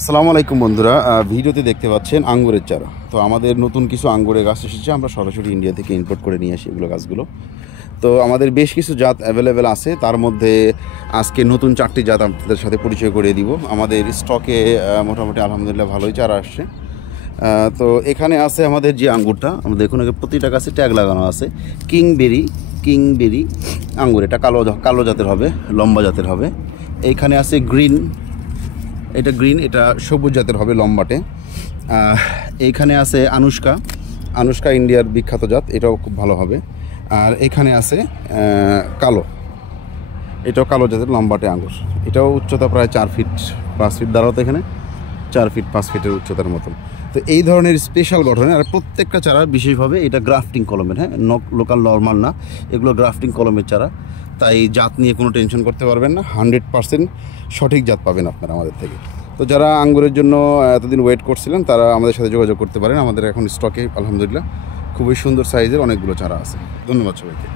আসসালামু আলাইকুম বন্ধুরা, ভিডিওতে দেখতে পাচ্ছেন আঙ্গুরের চারা। তো আমাদের নতুন কিছু আঙ্গুরের গাছ এসেছে, আমরা সরাসরি ইন্ডিয়া থেকে ইম্পোর্ট করে নিয়ে আসি এগুলো গাছগুলো। তো আমাদের বেশ কিছু জাত অ্যাভেলেবেল আছে, তার মধ্যে আজকে নতুন 4টি জাত আপনাদের সাথে পরিচয় করিয়ে দিব। আমাদের স্টকে মোটামুটি আলহামদুলিল্লাহ ভালোই চারা আসছে। তো এখানে আছে আমাদের যে আঙ্গুরটা, আমরা দেখুন প্রতিটা গাছে ট্যাগ লাগানো আছে কিংবেরি আঙ্গুর। এটা কালো জাতের হবে, লম্বা জাতের হবে। এইখানে আছে গ্রিন, এটা গ্রিন, এটা সবুজ জাতের হবে লম্বাটে। এইখানে আছে আনুষ্কা ইন্ডিয়ার বিখ্যাত জাত, এটাও খুব ভালো হবে। আর এখানে আছে কালো, এটাও কালো জাতের লম্বাটে আঙ্গুর। এটাও উচ্চতা প্রায় 4 ফিট 5 ফিট দাঁড়াতে, এখানে 4 ফিট 5 ফিটের উচ্চতার মতন। তো এই ধরনের স্পেশাল গঠনের, আর প্রত্যেকটা চারা বিশেষভাবে এটা গ্রাফটিং কলমের, হ্যাঁ, লোকাল নর্মাল না, এগুলো গ্রাফটিং কলমের চারা। তাই জাত নিয়ে কোনো টেনশন করতে পারবেন না, 100% সঠিক জাত পাবেন আপনারা আমাদের থেকে। তো যারা আঙ্গুরের জন্য এতদিন ওয়েট করছিলেন, তারা আমাদের সাথে যোগাযোগ করতে পারেন। আমাদের এখন স্টকে আলহামদুলিল্লাহ খুবই সুন্দর সাইজের অনেকগুলো চারা আছে। ধন্যবাদ সবাইকে।